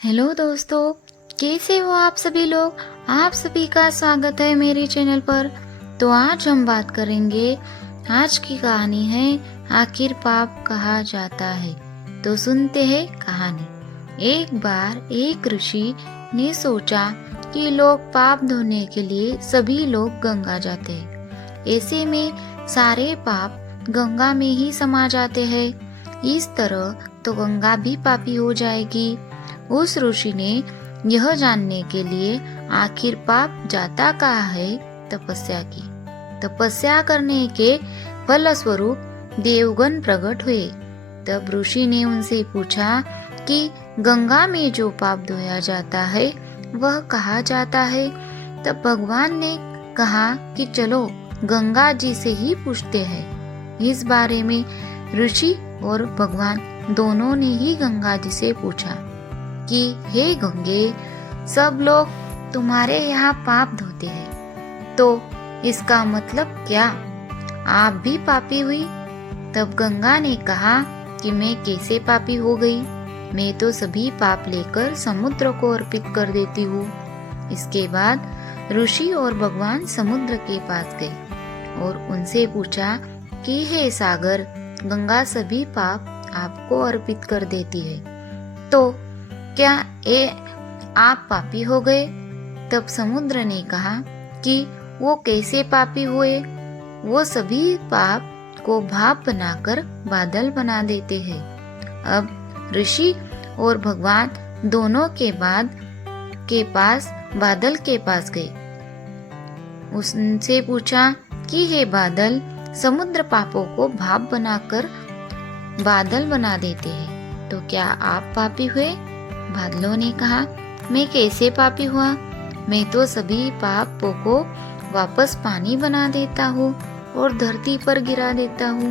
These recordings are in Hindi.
हेलो दोस्तों, कैसे हो आप सभी लोग। आप सभी का स्वागत है मेरे चैनल पर। तो आज हम बात करेंगे, आज की कहानी है आखिर पाप कहा जाता है। तो सुनते हैं कहानी। एक बार एक ऋषि ने सोचा कि लोग पाप धोने के लिए सभी लोग गंगा जाते हैं। ऐसे में सारे पाप गंगा में ही समा जाते हैं। इस तरह तो गंगा भी पापी हो जाएगी। उस ऋषि ने यह जानने के लिए आखिर पाप जाता कहाँ है, तपस्या की। तपस्या करने के फलस्वरूप देवगण प्रकट हुए। तब ऋषि ने उनसे पूछा कि गंगा में जो पाप धोया जाता है वह कहा जाता है। तब भगवान ने कहा कि चलो गंगा जी से ही पूछते हैं। इस बारे में ऋषि और भगवान दोनों ने ही गंगा जी से पूछा कि हे गंगे, सब लोग तुम्हारे यहाँ पाप धोते हैं, तो इसका मतलब क्या? आप भी पापी हुई? तब गंगा ने कहा कि मैं कैसे पापी हो गई? मैं तो सभी पाप लेकर समुद्र को अर्पित कर देती हूँ। इसके बाद ऋषि और भगवान समुद्र के पास गए और उनसे पूछा कि हे सागर, गंगा सभी पाप आपको अर्पित कर देती है, तो क्या आप पापी हो गए? तब समुद्र ने कहा कि वो कैसे पापी हुए? वो सभी पाप को भाप बनाकर बादल बना देते हैं। अब ऋषि और भगवान दोनों के पास बादल के पास गए। उससे पूछा कि हे बादल, समुद्र पापों को भाप बनाकर बादल बना देते हैं, तो क्या आप पापी हुए? बादलों ने कहा, मैं कैसे पापी हुआ? मैं तो सभी पापों को वापस पानी बना देता हूँ और धरती पर गिरा देता हूँ।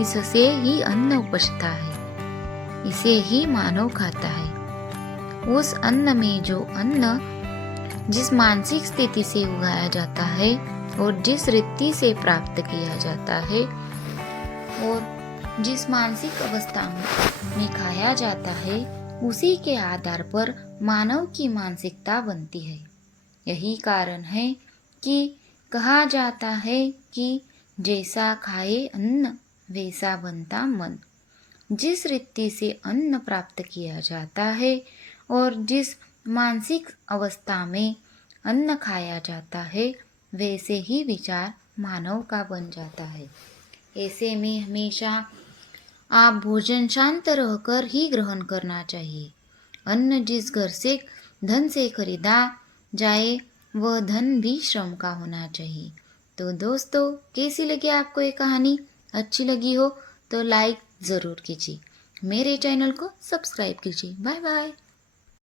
इससे ही अन्न उपजता है, इसे ही मानव खाता है। उस अन्न में जो अन्न जिस मानसिक स्थिति से उगाया जाता है और जिस रीति से प्राप्त किया जाता है और जिस मानसिक अवस्था में खाया जाता है, उसी के आधार पर मानव की मानसिकता बनती है। यही कारण है कि कहा जाता है कि जैसा खाए अन्न वैसा बनता मन। जिस रीति से अन्न प्राप्त किया जाता है और जिस मानसिक अवस्था में अन्न खाया जाता है, वैसे ही विचार मानव का बन जाता है। ऐसे में हमेशा आप भोजन शांत रहकर ही ग्रहण करना चाहिए। अन्न जिस घर से धन से खरीदा जाए, वह धन भी श्रम का होना चाहिए। तो दोस्तों, कैसी लगी आपको ये कहानी? अच्छी लगी हो तो लाइक ज़रूर कीजिए। मेरे चैनल को सब्सक्राइब कीजिए। Bye bye.